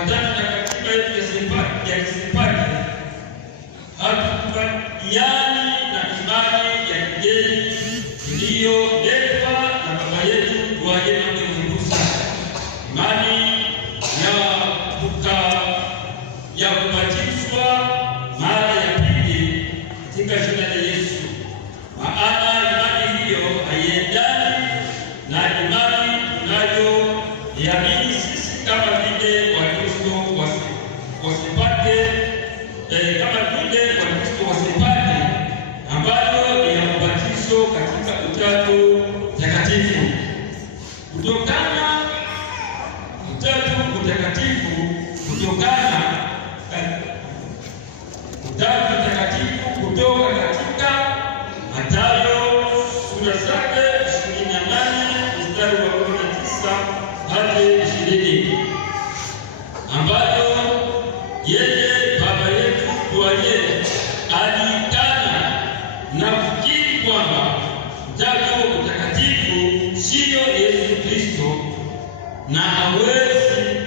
kufuatana na katiba yetu ya kisipati hatukubaliani na imani ya kigeni iliyoletwa na baba yetu Rwagema Musa, imani ya kubatizwa mara ya pili katika jina la Yesu. Maana imani hiyo haiendani na imani tunayoiamini sisi kama vile Wakristo wasipate ambayo ni ya ubatizo katika Utatu Mtakatifu. Kutokana Utatu Mtakatifu kutoka katika Mathayo sura zake 28 mstari wa 19 hadi 20, ambayo yeye baba yetu Rwagema alikana na kukiri kwamba Utatu Mtakatifu siyo Yesu Kristo na hawezi